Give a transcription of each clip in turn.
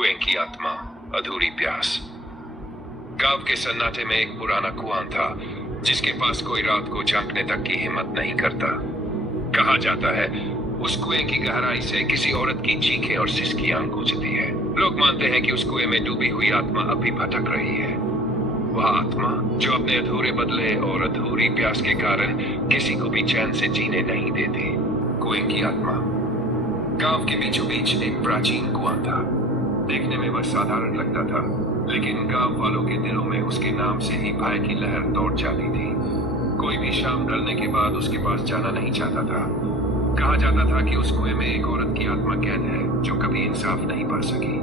कुएं की आत्मा, अधूरी प्यास। गांव के सन्नाटे में एक पुराना कुआं था जिसके पास कोई रात को झांकने तक की हिम्मत नहीं करता। कहा जाता है उस कुएं की गहराई से किसी औरत की चीखें और सिसकियां गूंजती है। लोग मानते हैं कि उस कुएं में डूबी हुई आत्मा अब भी भटक रही है। वह आत्मा जो अपने अधूरे बदले और अधूरी प्यास के कारण किसी को भी चैन से जीने नहीं देती। कुएं की आत्मा। गांव के बीचों बीच एक प्राचीन कुआं था। देखने में वह साधारण लगता था, लेकिन गांव वालों के दिलों में उसके नाम से ही भय की लहर दौड़ जाती थी। कोई भी शाम ढलने के बाद उसके पास जाना नहीं चाहता था। कहा जाता था कि उस कुएं में एक औरत की आत्मा कैद है जो कभी इंसाफ नहीं पा सकी।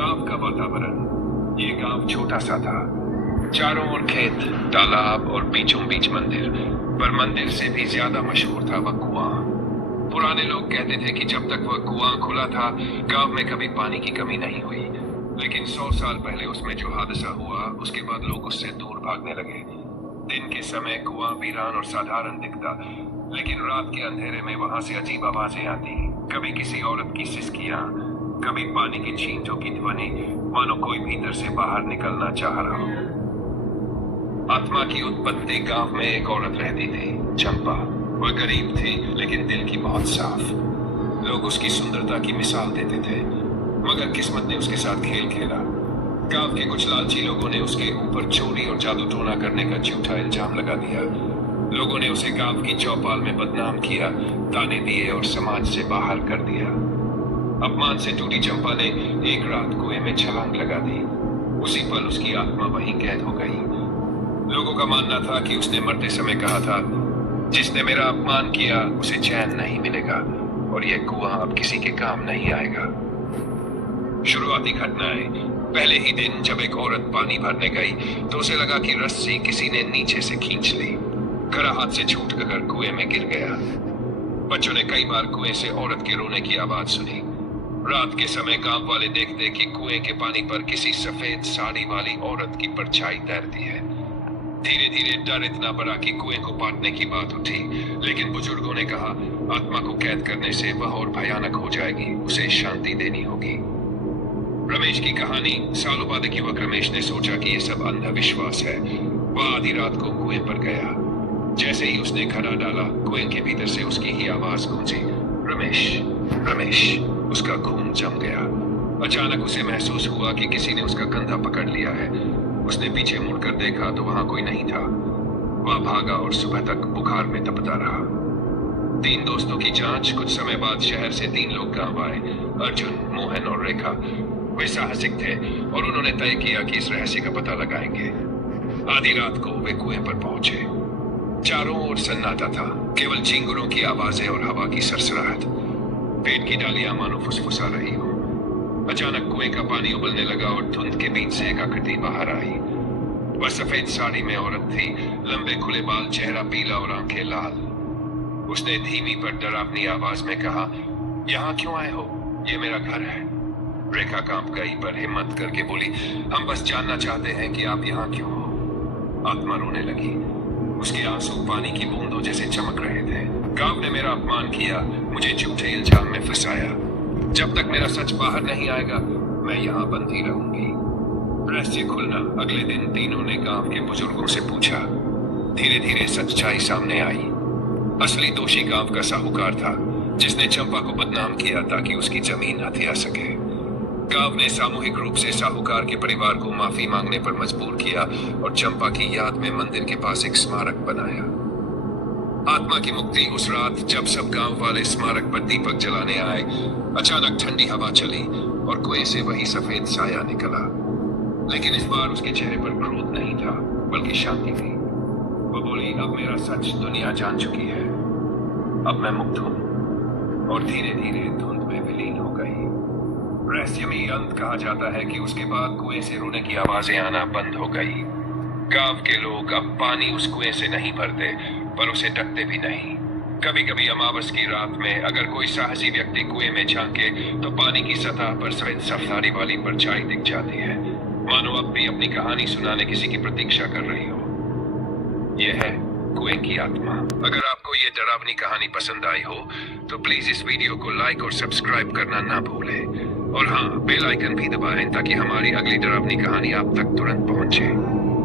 गांव का वातावरण। ये गांव छोटा सा था। चारों ओर खेत, तालाब और बीचों बीच मंदिर, पर मंदिर से भी ज्यादा मशहूर था वह कुआं। पुराने लोग कहते थे कि जब तक वह कुआं खुला था गांव में कभी पानी की कमी नहीं हुई, लेकिन 100 साल पहले उसमें जो हादसा हुआ उसके बाद लोग उससे दूर भागने लगे। दिन के समय कुआं वीरान और साधारण दिखता, लेकिन रात के अंधेरे में वहां से अजीब आवाजें आती। कभी किसी औरत की सिसकियां, कभी पानी की छींटों की ध्वनि, मानो कोई भीतर से बाहर निकलना चाह रहा हो। आत्मा की उत्पत्ति। गांव में एक औरत रहती थी, चंपा। वह गरीब थी लेकिन दिल की बहुत साफ। लोग उसकी सुंदरता की मिसाल देते थे, मगर किस्मत ने उसके साथ खेल खेला। गांव के कुछ लालची लोगों ने उसके ऊपर चोरी और जादू टोना करने का झूठा इल्जाम लगा दिया। लोगों ने उसे गांव की चौपाल में बदनाम किया, ताने दिए और समाज से बाहर कर दिया। अपमान से टूटी चंपा ने एक रात कुएं में छलांग लगा दी। उसी पल उसकी आत्मा वहीं कैद हो गई। लोगों का मानना था कि उसने मरते समय कहा था, जिसने मेरा अपमान किया उसे चैन नहीं मिलेगा और यह कुआं अब किसी के काम नहीं आएगा। शुरुआती घटनाएं। पहले ही दिन जब एक औरत पानी भरने गई तो उसे लगा कि रस्सी किसी ने नीचे से खींच ली। खड़ा हाथ से छूटकर कुएं में गिर गया। बच्चों ने कई बार कुएं से औरत के रोने की आवाज सुनी। रात के समय गांव वाले देखते कि कुएं के पानी पर किसी सफेद साड़ी वाली औरत की परछाई तैरती है। धीरे धीरे डर इतना बढ़ा कि कुएं को पाटने की बात उठी, लेकिन बुजुर्गों ने कहा आत्मा को कैद करने से वह और भयानक हो जाएगी, उसे शांति देनी होगी। रमेश की कहानी। सालों बाद एक युवक रमेश ने सोचा कि यह सब अंधविश्वास है। वह आधी रात को कुएं पर गया। जैसे ही उसने घड़ा डाला, कुएं के भीतर से उसकी ही आवाज गूंजी, रमेश रमेश। उसका खून जम गया। अचानक उसे महसूस हुआ कि किसी ने उसका कंधा पकड़ लिया है। उसने पीछे मुड़कर देखा तो वहां कोई नहीं था। वह भागा और सुबह तक बुखार में तपता रहा। 3 दोस्तों की जांच। कुछ समय बाद शहर से 3 लोग गांव आए, अर्जुन, मोहन और रेखा। वे साहसिक थे और उन्होंने तय किया कि इस रहस्य का पता लगाएंगे। आधी रात को वे कुएं पर पहुंचे। चारों ओर सन्नाटा था, केवल झींगुरों की आवाजें और हवा की सरसराहट। पेड़ की डालियां मानो फुसफुसा रही हो। अचानक कुएं का पानी उबलने लगा और धुंध के बीच से एक आकृति बाहर आई। वह सफेद साड़ी में औरत थी, लंबे खुले बाल, चेहरा पीला और आंखें लाल। उसने धीमी पर डरावनी आवाज में कहा, यहाँ क्यों आए हो? ये मेरा घर है। रेखा कांप गई पर हिम्मत करके बोली, हम बस जानना चाहते हैं कि आप यहाँ क्यों हो। आत्मा रोने लगी। उसके आंसू पानी की बूंदों जैसे चमक रहे थे। गांव ने मेरा अपमान किया, मुझे झूठे इल्जाम में फंसाया। जब तक मेरा सच बाहर नहीं आएगा मैं यहाँ बंधी रहूंगी। रहस्य खुलना। अगले दिन तीनों ने गांव के बुजुर्गों से पूछा। धीरे धीरे सच्चाई सामने आई। असली दोषी गांव का साहूकार था, जिसने चंपा को बदनाम किया ताकि उसकी जमीन हथिया सके। गांव ने सामूहिक रूप से साहूकार के परिवार को माफी मांगने पर मजबूर किया और चंपा की याद में मंदिर के पास एक स्मारक बनाया। आत्मा की मुक्ति। उस रात जब सब गांव वाले स्मारक पर दीपक जलाने आए, अचानक ठंडी हवा चली और कुएं से वही सफेद साया निकला। लेकिन इस बार उसके चेहरे पर क्रोध नहीं था, बल्कि शांति थी। वो बोली, अब मेरा सच दुनिया जान चुकी है, अब मैं मुक्त हूं। और धीरे धीरे धुंध में विलीन हो गई। रहस्यमयी अंत। कहा जाता है कि उसके बाद कुएं से रोने की आवाजें आना बंद हो गई। गांव के लोग अब पानी उस कुएं से नहीं भरते, पर उसे ढकते भी नहीं। कभी कभी अमावस की रात में अगर कोई साहसी व्यक्ति कुएं में झांके तो पानी की सतह पर सफेद सफारी वाली परछाई दिख जाती है, मानो अब भी अपनी कहानी सुनाने किसी की प्रतीक्षा कर रही हो। यह है कुएं की आत्मा। अगर आपको ये डरावनी कहानी पसंद आई हो तो प्लीज इस वीडियो को लाइक और सब्सक्राइब करना ना भूलें। और हाँ, बेल आइकन भी दबाएं ताकि हमारी अगली डरावनी कहानी आप तक तुरंत पहुंचे।